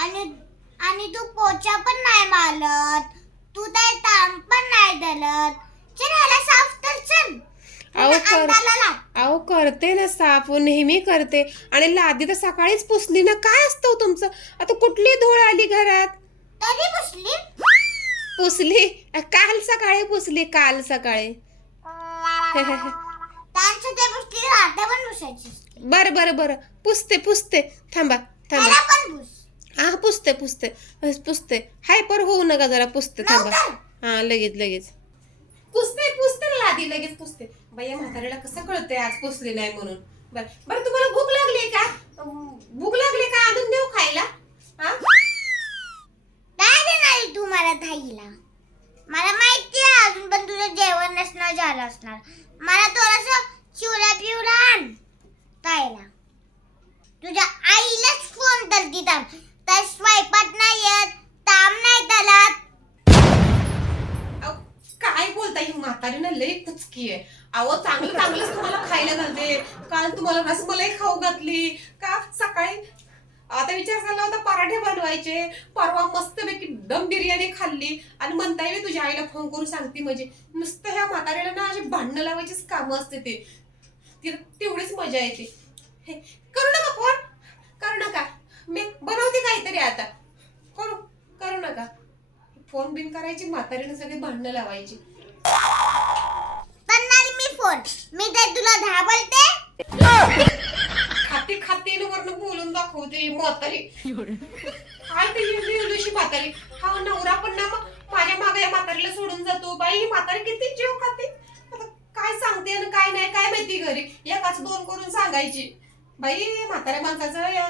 आणि आणि तू पोचा पण नाही मारत. तू काय ताम पण नाही दलत चल ह्याला साफ तर चल. अहो, कर- अंगाला लाग अहो करते ना साफ. नेहमी करते. आणि लादी तर सकाळीच पुसली ना. काय असतं हो तुमचं? आता कुठली धूळ आली घरात? तरी बसली पुसली? काल सकाळी पुसली काल सकाळी. पण बरं बरं बरं. पुसते पुसते. थांबा थांबा. त्याला पण हा पुसते पुसते. बस पुसते. हायपर होऊ नका जरा पुसते थांबा. हा लगेच लगेच. पुसते पुसते ना लादी लगेच पुसते. बाई म्हाताऱ्याला कसं कळतंय आज पुसली नाही म्हणून? बरं बरं तुम्हाला भूक लागली का? भूक लागली का? आणून देऊ खायला? हा? काय देणार तू मला माहिती आहे अजून पण तुझं जेवण नसणार झालं असणार. मला थोडस चिवडा पिवडा आण ताईला. तुझ्या आईलाच फोन तर स्वयंपाक नाही येत ताम नाही त्याला अहो, काय बोलताय ही म्हातारी ना लई कुचकी आहे. अहो चांगलं चांगलंच तुम्हाला खायला घालते. काल तुम्हाला रसमलाई खाऊ घातली. का? सकाळी आता विचार झाला होता पराठे बनवायचे. परवा मस्तपैकी दम बिर्याणी खाल्ली. आणि म्हणताय मी तुझ्या आईला फोन करून सांगते म्हणजे. नुसतं ह्या म्हाताऱ्याला ना अशी भांडणं लावायचीच कामं असते ते. तिला तेवढीच मजा येते. हे, करू नका फोन करू नका. मी बनवते काहीतरी आता. करू. करू नका. फोन बिन करायची म्हाताऱ्याने सगळे भांडणं लावायची. कोण मी काय तुला तर तुला धाबलते खाते खाते वरनं बोलून दाखवते म्हातारी. काय ते एवढीशी म्हातारी. हा नवरा पण ना मग माझ्या मागे या म्हातारीला सोडून जातो. बाई ही म्हातारी किती जीव खाते. आता काय सांगते आणि काय नाही काय माहिती घरी. एकाच दोन करून सांगायची. बाई म्हाताऱ्या माणसाचं या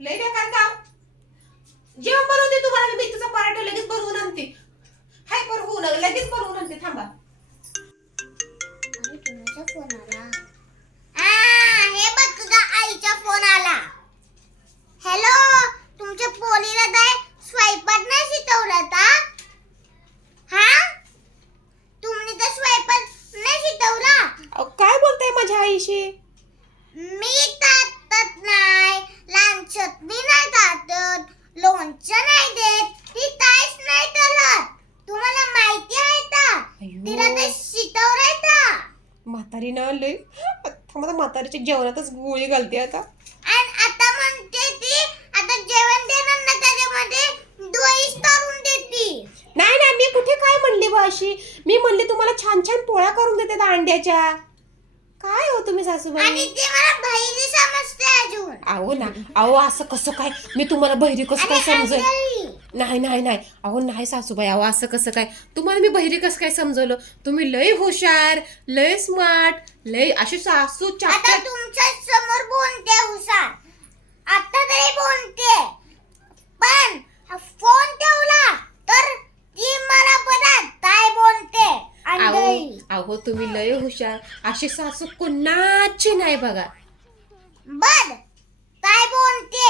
लय बेकार काम. जेवण बनवते तुम्हाला मी. तुझा पराठा लगेच बनवून आणते. हाय पर होऊ लगेच बनवून आणते. थांबा. आईचा फोन आला. आ, हे बघ तुझा आईचा फोन आला. हॅलो तुमच्या पोरीला काय स्वयंपाक नाही शिकवलं का हा तुम्ही तर स्वयंपाक नाही शिकवला अहो, काय बोलताय माझ्या आईशी मी ताटत नाही लहान चटणी नाही ताटत लोणचं नाही देत ती काहीच नाही करत तुम्हाला माहिती आहे का तिला ते शिकवलंय का म्हातारी ना लय थांबा म्हातारीच्या जेवणातच गोळी घालते आता. आणि आता म्हणते ती आता जेवण देणार ना त्याच्यामध्ये दोईस टाकून देती. नाही नाही मी कुठे काय म्हणली बा अशी? मी म्हणली तुम्हाला छान छान पोळ्या करून देते अंड्याच्या काय हो तुम्ही आणि सासूबाई ती मला बहिणी समजते अजून. अहो ना अहो असं कसं काय? मी तुम्हाला बहिरी कसं काय आणि समजेल नाही नाही नाही. अहो नाही सासूबाई अहो असं कसं काय? तुम्हाला मी बहिरी कसं काय समजवलं? तुम्ही लय हुशार लय स्मार्ट लय अशी सासू आता तुमच्यासमोर बोलते हुशार. आता तरी बोलते. पण हा फोन ठेवला तर ती मला परत काय बोलते. अहो अंजली अहो तुम्ही लय हुशार. अशी सासू कुणाची नाही बघा. बर काय बोलते.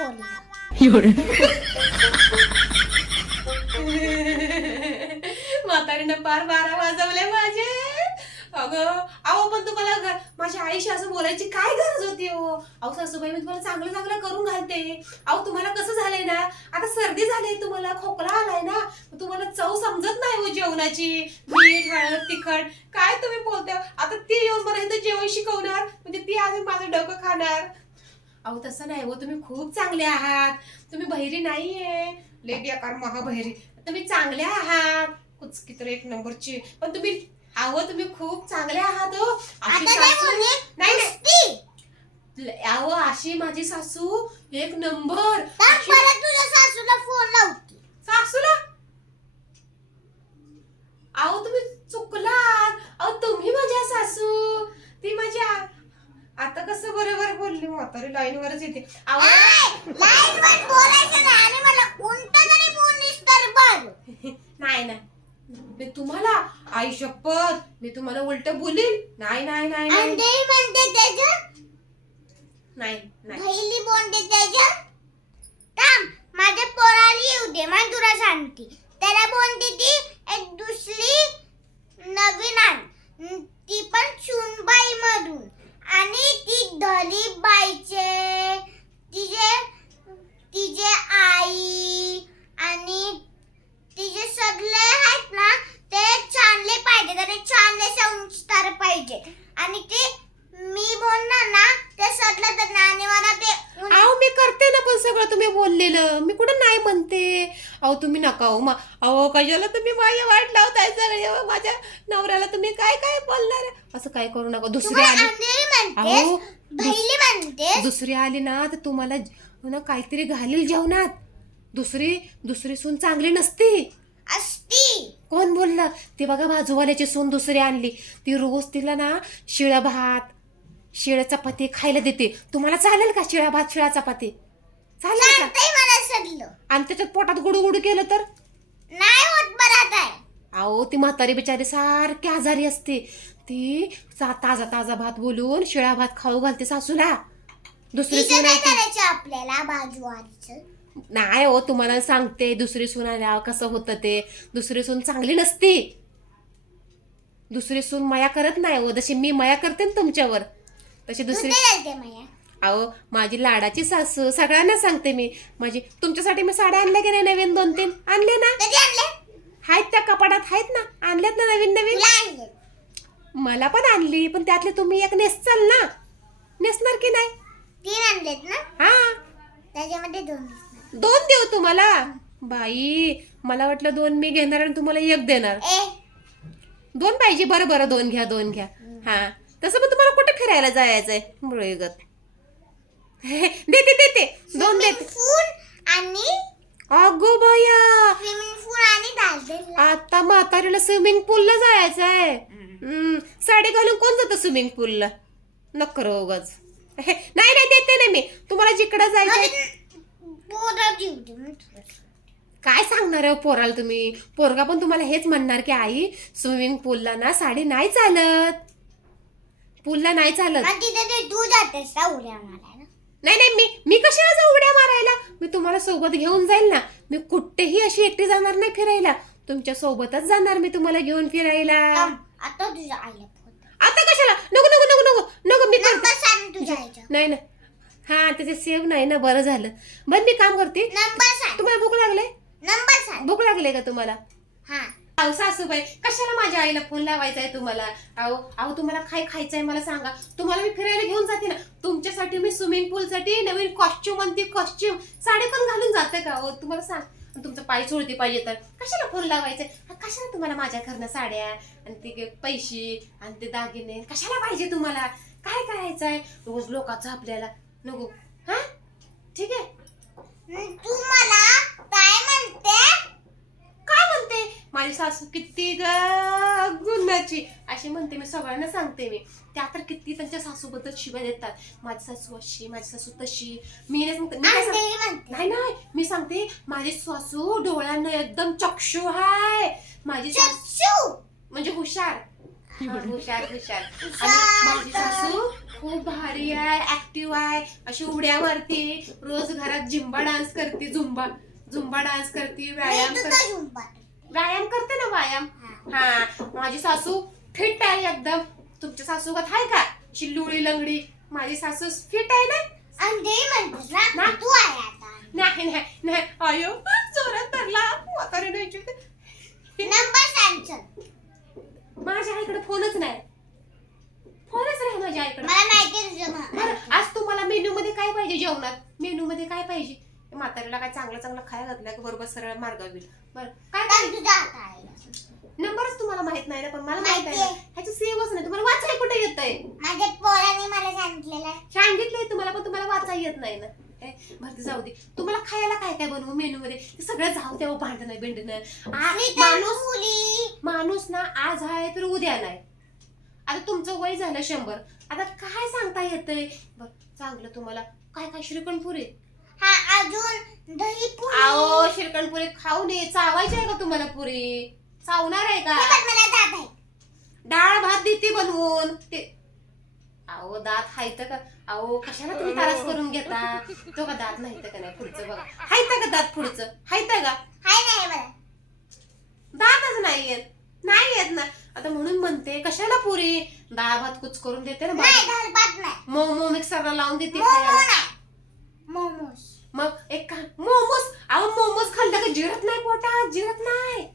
म्हातारीनं पार बारा वाजवले माझे. अगं अहो पण तुम्हाला माझ्या आईशी असं बोलायची काय गरज होती हो? अहो सासूबाई मी तुम्हाला चांगलं चांगलं करून घालते. अहो तुम्हाला कसं झालंय ना आता सर्दी झाली तुम्हाला खोकला आलाय ना तुम्हाला चव समजत नाही हो जेवणाची. मीठ हळद तिखट काय तुम्ही बोलते? आता ती येऊन मला इथं जेवण शिकवणार? म्हणजे ती अजून माझं डोकं खाणार. अहो तसं नाही हो तुम्ही खूप चांगले आहात. तुम्ही बहिरी नाहीये. लय बेकार महाबहिरी. तुम्ही चांगले आहात. कुचकी तर एक नंबरची. पण तुम्ही अहो तुम्ही खूप चांगले आहात हो. अशी आता काय सासू- बोलली नाही नाही. अहो अशी माझी सासू एक नंबर. अशी- परत तुझ्या सासूला फोन लावते सासूला अहो तुम्ही चुकलात अहो तुम्ही माझ्या सासू ती माझ्या आता कसं बरोबर म्हातारी लाईनवरच येते. नाही मी तुम्हाला आई शपथ मी तुम्हाला उलट बोलील नाही नाही नाही नाही. अंधेरी म्हणते त्याच्यात नाही नाही. पहिली बोलते त्याच्यात थांब माझ्या पोराला येऊ दे मग तुला सांगते. त्याला ती एक दुसरी नवीन आण. ती पण चुनबाई मधून आणि ती दलीप बाईचे. तिचे तिचे आई आणि तिचे सगळे आहेत ना ते चांगले पाहिजे तर ते चांगले संस्कार पाहिजे आणि ते मी बोलणार ना ते सगळं तर आणि मला ते अहो मी करते ना पण सगळं तुम्ही बोललेलं. मी कुठं नाही म्हणते. अहो तुम्ही नका हो मा अहो कशाला तुम्ही माझ्या वाट लावताय सगळे? माझ्या नवऱ्याला तुम्ही काय काय बोलणार? असं काय करू नका. दुसरी तुम्हाला आली अहो बहिली दुसरी आली ना तर तुम्हाला ना काहीतरी घालील जेवणात. दुसरी दुसरी सून चांगली नसती. असती. कोण बोललं? ते बघा बाजूवाल्याची सून दुसरी आणली. ती रोज तिला ना शिळा भात शिळ्या चपाती खायला देते. तुम्हाला चालेल का शिळा भात शिळा चपाती? चालेल का? सांगताय मला सगळं. आणि त्याच्यात पोटात गुडू गुडू केलं तर? नाही होत बरं काय अहो ती म्हातारी बिचारी सारखी आजारी असते. ती ताजा ताजा भात बोलून शिळा भात खाऊ घालते सासूला. दुसरी तिचं सून काय आहे ती. करायचं आपल्याला बाजूवारीचं नाही हो तुम्हाला सांगते दुसरी सून आल्यावर कसं होतं ते. दुसरी सून चांगली नसती. दुसरी सून माया करत नाही हो जशी मी माया करते ना तुमच्यावर तशी दुसरी ते घालते माया? अहो माझी लाडाची सासू सगळ्यांना सांगते मी. माझी तुमच्यासाठी मी साड्या आणल्या की नाही नवीन दोन तीन आणले ना? कधी आणले आहेत त्या कपाटात आहेत ना? आणल्यात ना नवीन नवीन तुला आणले मला पण आणली पण त्यातले तुम्ही एक नेसचाल ना. नेसणार की नाही? तीन आणलेत ना? हा. त्याच्यामध्ये दोन दिसणार. दोन देऊ तुम्हाला? बाई मला वाटलं दोन मी घेणार आणि तुम्हाला एक देणार. ए. दोन पाहिजे. बरं बरं दोन घ्या दोन घ्या. हा. तसं पण तुम्हाला कुठे फिरायला जायचंय? मुळगत. देते देते. दोन देते. फूल आणि अगो बाया. स्विमिंग पूल आणि आता म्हातारीला स्विमिंग पूलला जायचंय. हम्म, साडी घालून कोण जातं स्विमिंग पूलला नक्कर उगाच. हे, नाही नाही देते नाही मी. तुम्हाला जिकडं थोडंसं. काय सांगणार आहे हो पोराला तुम्ही? पोरगा पण तुम्हाला हेच म्हणणार की आई स्विमिंग पूलला ना साडी नाही चालत. पूलला नाही चालत. मग तिथे ते तू जातेस का उड्या मारायला? नाही नाही मी मी कशाला जाऊ उड्या मारायला? मी तुम्हाला सोबत घेऊन जाईल ना. मी कुठेही अशी एकटी जाणार नाही फिरायला. तुमच्या सोबतच जाणार मी तुम्हाला घेऊन फिरायला. थांब, आता तुझ्या आईला फोन आता कशाला? नको नको नको नको. नको मी करते. नंबर सांग तुझ्या आईचा. नाही ना. हा त्याचे सेव्ह नाही ना बरं झालं. बरं मी काम करते. नंबर सांग. तुम्हाला भूक लागले? नंबर सांग. भूक लागले का तुम्हाला? हा. अहो सासूबाई कशाला माझ्या आईला फोन लावायचा आहे तुम्हाला? अहो अहो तुम्हाला काय खायचं आहे मला सांगा. तुम्हाला मी फिरायला घेऊन जाते ना. तुमच्यासाठी मी स्विमिंग पूलसाठी नवीन कॉस्ट्युम आणि ती कॉस्ट्युम साडी पण घालून जाते का? हो तुम्हाला सांग. तुमचं पाय चोळती पाहिजे तर कशाला फोन लावायचं? कशाला तुम्हाला माझ्या घरनं साड्या आणि ते पैसे आणि ते दागिने? कशाला पाहिजे तुम्हाला? काय करायचं आहे रोज लोकांचं आपल्याला. नको. हा? ठीक आहे? तू मला काय म्हणते? काय म्हणते? माझी सासू किती ग गुणाची. अशी म्हणते मी सगळ्यांना सांगते मी. त्या तर किती त्यांच्या सासूबद्दल शिवाय देतात. माझी सासू अशी माझी सासू तशी. मी नाही सांगते नाही नाही मी सांगते माझी सासू डोळ्यानं एकदम चक्षु हाय. माझी सासू म्हणजे हुशार. हा, हुशार हुशार. आणि माझी सासू खूप भारी आहे ऍक्टिव्ह आहे अशी उड्या मारते. रोज घरात झिंबा डान्स करते झुंबा झुंबा डान्स करते व्यायाम करते. व्यायाम करते ना व्यायाम. हा. माझी सासू फिट आहे एकदम. तुमच्या सासू का आहे का? चिल्लुळी लंगडी माझी सासू फिट आहे ना? अंधेरी म्हणतेस ना ना. तू आहे आता. नाही नाही नाही. अयो जोरात धरला. म्हातारी नंबर माझ्या आईकडे फोनच नाही. फोनच नाही माझ्या आईकडे. मला माहिती तुझं मा- बरं आज तुम्हाला मेन्यू मध्ये काय पाहिजे जेवणात? मेन्यू मध्ये काय पाहिजे? म्हातारीला काय चांगलं चांगलं खायला घातलं की? बरोबर सरळ मार्ग होईल बरं काय सांग पाहिजे तुझ्या आता आईला नंबरच तुम्हाला माहीत नाही ना पण मला माहीत आहे ना माहितीये. ह्याची सेवच नाही. तुम्हाला वाचाय कुठे येतंय? माझ्या पोराने मला सांगितलेलं. आहे. सांगितलंय तुम्हाला पण तुम्हाला वाचा येत नाही ना. ए, बरं ते जाऊ दे. तुम्हाला खायला काय काय बनवू मेनू मध्ये ते सगळं जाऊ द्या भांडणं बिंडणं. आ- मी माणूस माणूस ना आज आहे तर उद्या नाही. आता तुमचं वय झालं शंभर. आता काय सांगता येतंय? बर चांगलं तुम्हाला. काय काय श्रीखंडपुरी हा अजून दही पुरी. आओ श्रीखंडपुरी खाऊ नये. चावायची आहे का तुम्हाला पुरी? चावणार आहे का? मला दात आहे डाळ भात देते बनवून. ते अहो दात हायत का? अहो कशाला तुम्ही तारास करून घेता? तो का दात नाही का नाही पुढचं बघा. हायत का दात पुढचं? हायत का? हाय नाही मला दातच नाही येत नाही येत ना. आता म्हणून म्हणते कशाला पुरी? डाळ भात कुच करून देते ना नाही भाजी. दाल पात नाही. मोमो मिक्सरला लावून देते मोमो खायला. नाही. मोमोज. मग एक का मोमोज. अहो मोमोज खाल्लं का? जिरत नाही पोटात जिरत नाही.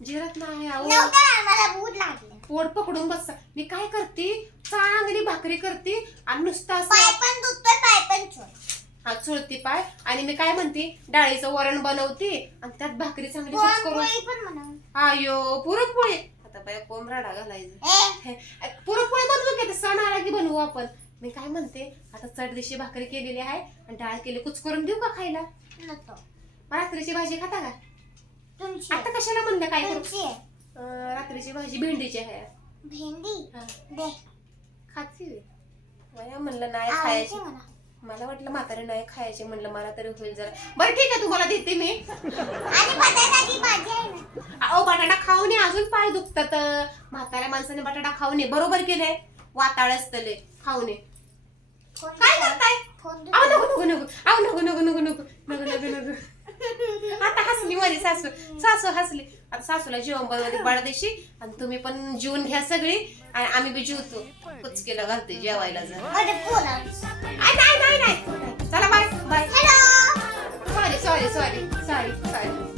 जिरत नाही नव्हतं मला भूक लागली. पोट पकडून बसता मी काय करते? चांगली भाकरी करते आणि नुसतं पाय असं पण दुखतोय पाय पण चोर हा चुळती पाय. आणि मी काय म्हणते? डाळीचं वरण बनवते आणि त्यात भाकरी चांगली कुच करून पुरणपोळी पण बनव आयो पुरणपोळी. आता बाय कोंबराडा घालायचं. ए. पुरणपोळी बनवू की सण आला की बनवू आपण? मी काय म्हणते? आता चढदिशी भाकरी केलेली आहे आणि डाळ केली कुच करून देऊ का खायला? नको. रात्रीची भाजी खाता का? तुमची. आता कशाला म्हणलं काय करू? तुमची. आहे. अं, रात्रीची भाजी भेंडीची आहे. भेंडी? हा. दे. खाती मला म्हणलं नाही आवडते खायची. मला. मला वाटलं म्हातारे नाही खायचे म्हणलं मला तरी होईल जरा. बरं ठीक आहे तुम्हाला देते मी. आणि बटाट्याची भाजी आहे ना. अहो बटाटा खाऊ नये अजून पाय दुखतात. म्हाताऱ्या माणसाने बटाटा खाऊ नये. बरोबर केलंय वाताळ असतले खाऊ नये. काय. करताय फोन अहो दे. नको नको नको अहो नको नको नको नको नको नको नको आता हसली माझी सासू सासू हसली आता सासूला जेवण बनवते बाळदेशी आणि तुम्ही पण जेवून घ्या सगळी. आणि आम्ही बी जेवतो. कुचकेला घालते जेवायला जर. नाही नाही नाही. चला bye bye. Hello sorry sorry sorry sorry sorry